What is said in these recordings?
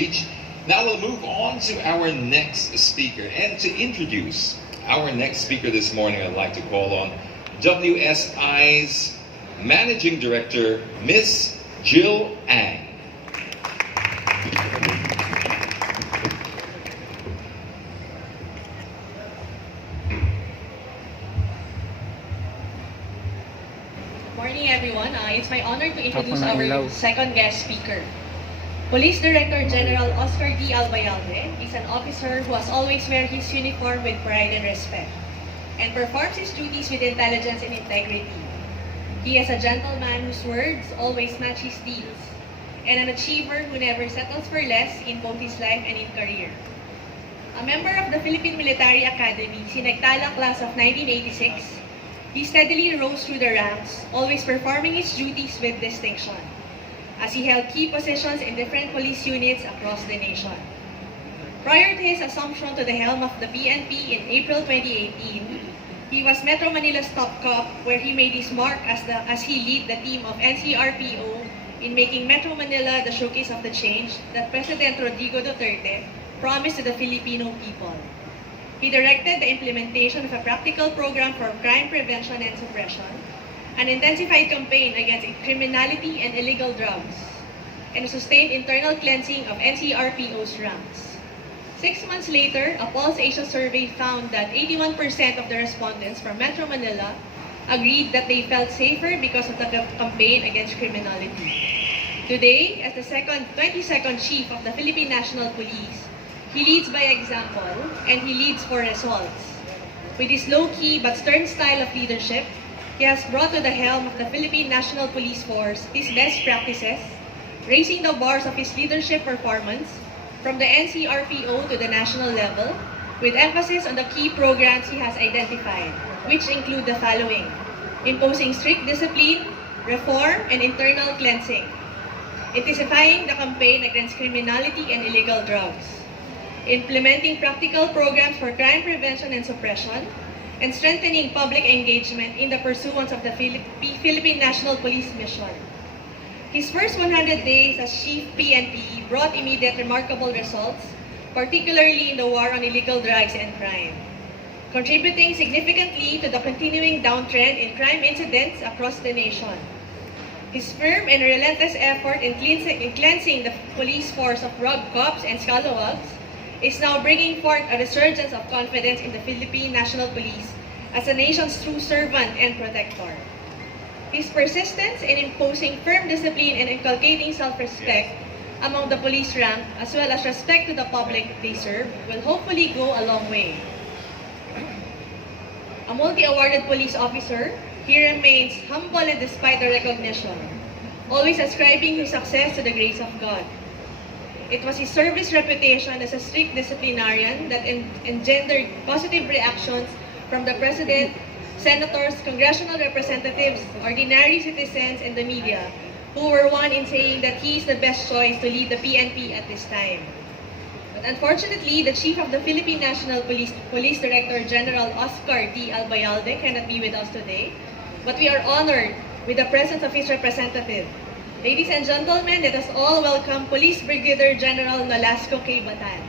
speech. Now we'll move on to our next speaker. And to introduce our next speaker this morning, I'd like to call on WSI's Managing Director, Miss Jill Ang. Morning everyone. It's my honor to introduce our second guest speaker. Police Director General Oscar D. Albayalde is an officer who has always wear his uniform with pride and respect and performs his duties with intelligence and integrity. He is a gentleman whose words always match his deeds and an achiever who never settles for less in both his life and in career. A member of the Philippine Military Academy, Sinagtala class of 1986, he steadily rose through the ranks, always performing his duties with distinction, as he held key positions in different police units across the nation. Prior to his assumption to the helm of the PNP in April 2018, he was Metro Manila's top cop, where he made his mark as he led the team of NCRPO in making Metro Manila the showcase of the change that President Rodrigo Duterte promised to the Filipino people. He directed the implementation of a practical program for crime prevention and suppression, an intensified campaign against criminality and illegal drugs, and a sustained internal cleansing of NCRPO's ranks. 6 months later, a Pulse Asia survey found that 81% of the respondents from Metro Manila agreed that they felt safer because of the campaign against criminality. Today, as the 22nd Chief of the Philippine National Police, he leads by example, and he leads for results. With his low-key but stern style of leadership, he has brought to the helm of the Philippine National Police Force his best practices, raising the bars of his leadership performance from the NCRPO to the national level, with emphasis on the key programs he has identified, which include the following: imposing strict discipline, reform, and internal cleansing, intensifying the campaign against criminality and illegal drugs, implementing practical programs for crime prevention and suppression, and strengthening public engagement in the pursuance of the Philippine National Police mission. His first 100 days as Chief PNP brought immediate remarkable results, particularly in the war on illegal drugs and crime, contributing significantly to the continuing downtrend in crime incidents across the nation. His firm and relentless effort in cleansing the police force of rogue cops and scalawags is now bringing forth a resurgence of confidence in the Philippine National Police as a nation's true servant and protector. His persistence in imposing firm discipline and inculcating self-respect among the police rank, as well as respect to the public they serve, will hopefully go a long way. A multi-awarded police officer, he remains humble and despite the recognition, always ascribing his success to the grace of God. It was his service reputation as a strict disciplinarian that engendered positive reactions from the President, Senators, Congressional Representatives, ordinary citizens, and the media, who were one in saying that he is the best choice to lead the PNP at this time. But unfortunately, the Chief of the Philippine National Police, Police Director General Oscar D. Albayalde cannot be with us today, but we are honored with the presence of his representative. Ladies and gentlemen, let us all welcome Police Brigadier General Nolasco K. Batan.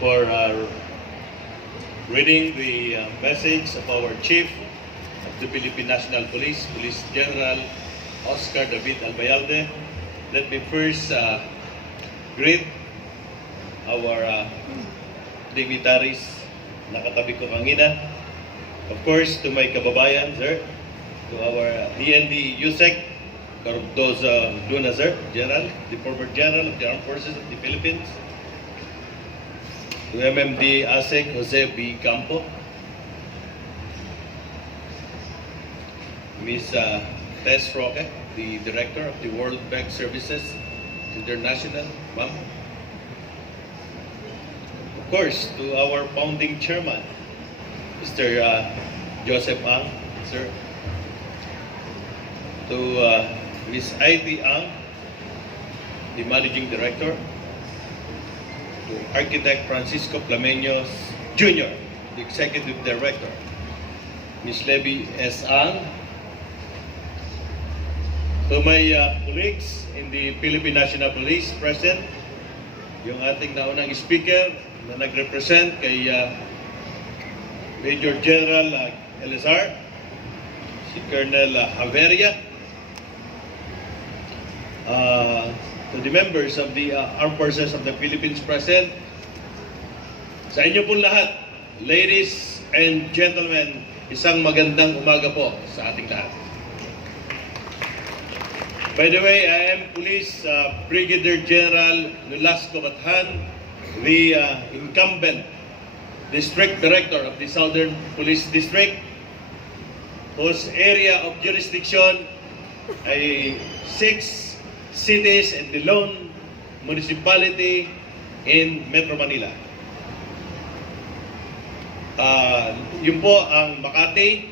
Before reading the message of our Chief of the Philippine National Police, Police General Oscar David Albayalde, let me first greet our dignitaries na katabi ko kanina. Of course, to my kababayan, sir, to our DND USEC, Cardoza Luna, sir, General, the former General of the Armed Forces of the Philippines, to MMD ASEC Jose B. Campo, Ms. Tess Roque, the Director of the World Bank Services International, ma'am, course, to our founding chairman, Mr. Joseph Ang, sir. To Ms. IT Ang, the managing director. To Architect Francisco Plamenos Jr., the executive director. Ms. Levy S. Ang. To my colleagues in the Philippine National Police present, yung ating naunang speaker na nag-represent kay Major General Elazar, si Colonel Javeria, to the members of the Armed Forces of the Philippines present, sa inyo pong lahat, ladies and gentlemen, isang magandang umaga po sa ating lahat. By the way, I am Police Brigadier General Nolasco Bathan, the incumbent District Director of the Southern Police District, whose area of jurisdiction ay 6 cities and the lone municipality in Metro Manila. Yun po ang Makati,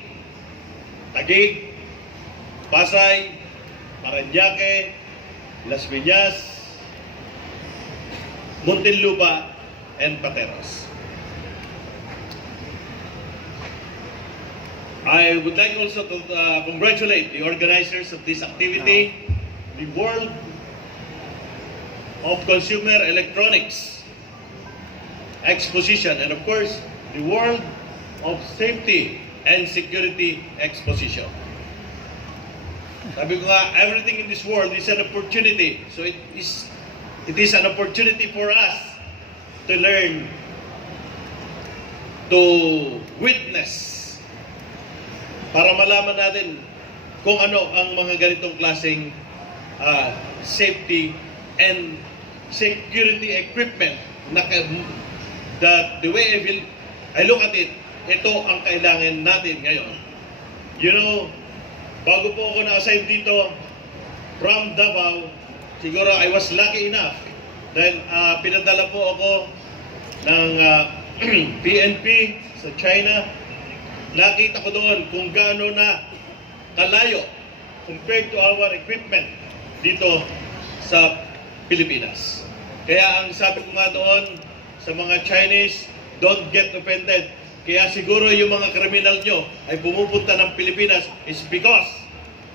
Taguig, Pasay, Paranaque, Las Piñas, Muntinlupa, and Pateros. I would like also to congratulate the organizers of this activity, the World of Consumer Electronics Exposition, and of course, the World of Safety and Security Exposition. Sabi ko nga, everything in this world is an opportunity. So it is an opportunity for us to learn, to witness, para malaman natin kung ano ang mga ganitong klaseng safety and security equipment na that the way I look at it, ito ang kailangan natin ngayon. You know, bago po ako na-assign dito from Davao, siguro I was lucky enough dahil pinadala po ako ng PNP sa China. Nakita ko doon kung gaano na kalayo compared to our equipment dito sa Pilipinas. Kaya ang sabi ko nga doon sa mga Chinese, don't get offended. Kaya siguro yung mga kriminal nyo ay pumupunta ng Pilipinas is because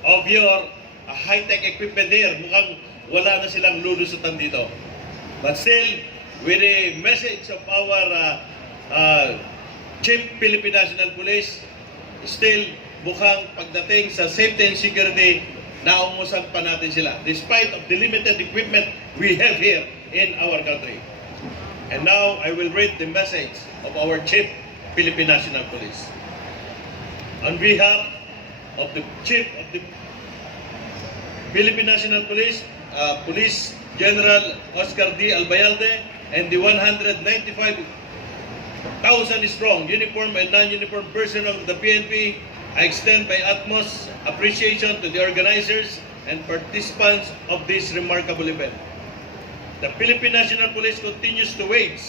of your high-tech equipment here. Mukhang wala na silang lulusutan dito. But still, with the message of our Chief Philippine National Police, still mukhang pagdating sa safety and security, naumusan pa natin sila. Despite of the limited equipment we have here in our country. And now, I will read the message of our Chief Philippine National Police. On behalf of the Chief of the Philippine National Police, Police General Oscar D. Albayalde, and the 195,000 strong uniform and non-uniform personnel of the PNP, I extend my utmost appreciation to the organizers and participants of this remarkable event. The Philippine National Police continues to wage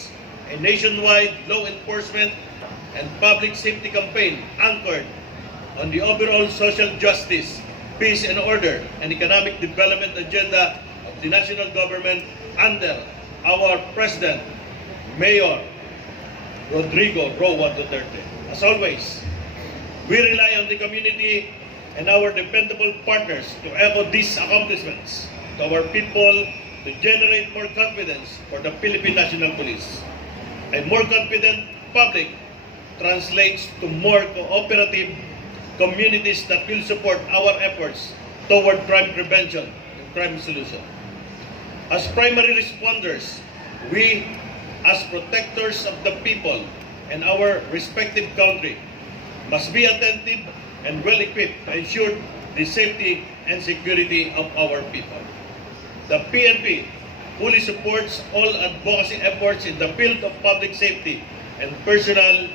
a nationwide law enforcement and public safety campaign anchored on the overall social justice, peace and order, and economic development agenda of the national government under our President, Mayor Rodrigo Roa Duterte. As always, we rely on the community and our dependable partners to echo these accomplishments to our people to generate more confidence for the Philippine National Police. A more confident public translates to more cooperative communities that will support our efforts toward crime prevention and crime solution. As primary responders, we, as protectors of the people and our respective country, must be attentive and well-equipped to ensure the safety and security of our people. The PNP fully supports all advocacy efforts in the field of public safety and personal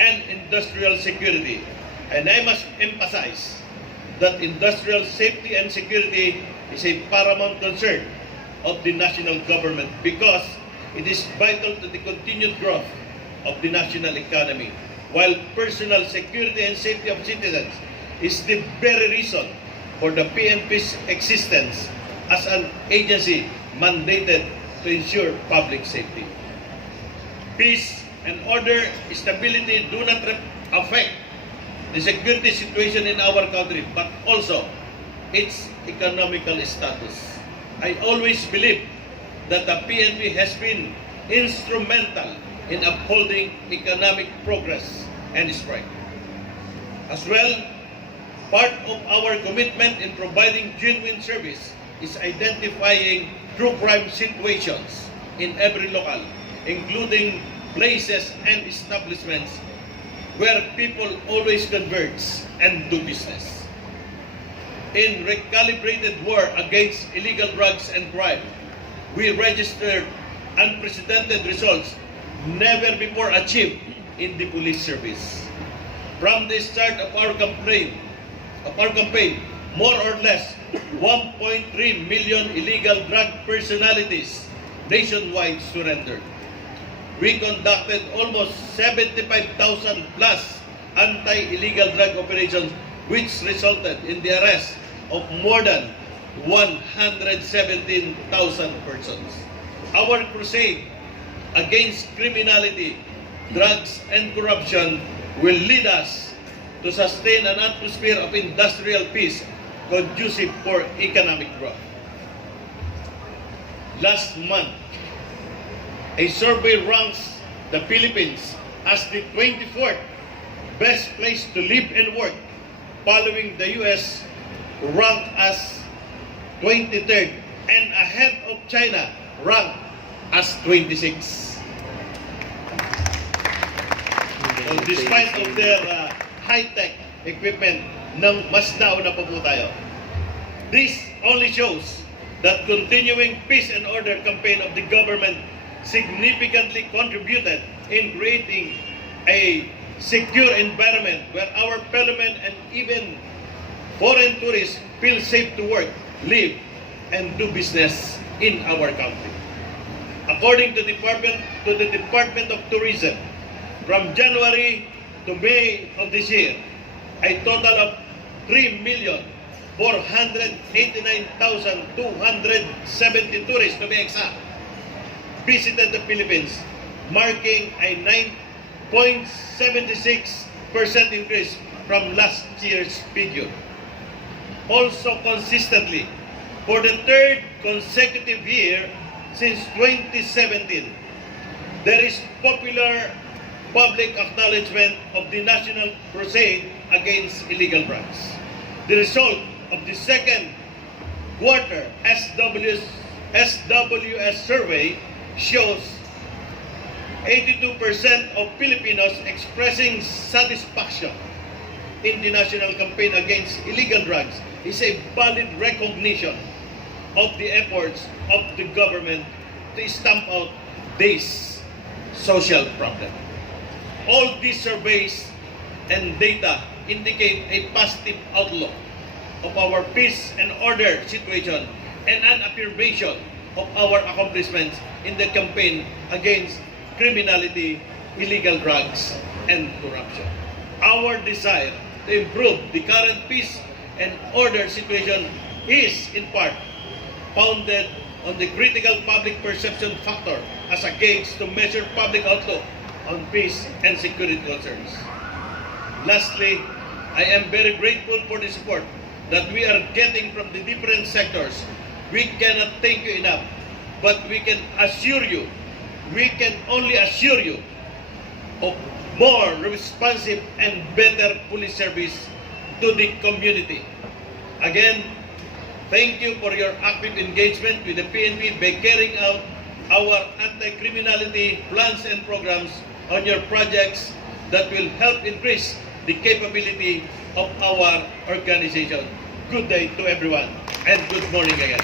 and industrial security. And I must emphasize that industrial safety and security is a paramount concern of the national government because It is vital to the continued growth of the national economy, while personal security and safety of citizens is the very reason for the PNP's existence as an agency mandated to ensure public safety. Peace and order, stability do not affect the security situation in our country, but also its economical status. I always believe that the PNP has been instrumental in upholding economic progress and strength. As well, part of our commitment in providing genuine service is identifying true crime situations in every local, including places and establishments where people always converge and do business. In recalibrated war against illegal drugs and crime, we registered unprecedented results never before achieved in the police service. From the start of our campaign, more or less 1.3 million illegal drug personalities nationwide surrendered. We conducted almost 75,000 plus anti-illegal drug operations, which resulted in the arrest of more than 117,000 persons. Our crusade against criminality, drugs, and corruption will lead us to sustain an atmosphere of industrial peace conducive for economic growth. Last month, a survey ranks the Philippines as the 24th best place to live and work, following the US ranked as 23rd and ahead of China ranked as 26. So despite of their high-tech equipment, mas nauna pa po tayo. This only shows that continuing peace and order campaign of the government significantly contributed in creating a secure environment where our fellow men and even foreign tourists feel safe to work, live, and do business in our country. According to the Department of Tourism, from January to May of this year, a total of 3,489,270 tourists, to be exact, visited the Philippines, marking a 9.76% increase from last year's figure. Also consistently, for the third consecutive year since 2017, there is popular public acknowledgement of the national crusade against illegal drugs. The result of the second quarter SWS survey shows 82% of Filipinos expressing satisfaction in the national campaign against illegal drugs is a valid recognition of the efforts of the government to stamp out this social problem. All these surveys and data indicate a positive outlook of our peace and order situation and an affirmation of our accomplishments in the campaign against criminality, illegal drugs, and corruption. Our desire to improve the current peace and order situation is in part founded on the critical public perception factor as a gauge to measure public outlook on peace and security concerns. Lastly, I am very grateful for the support that we are getting from the different sectors. We cannot thank you enough, but we can only assure you of more responsive and better police service to the community. Again, thank you for your active engagement with the PNP by carrying out our anti-criminality plans and programs on your projects that will help increase the capability of our organization. Good day to everyone and good morning again.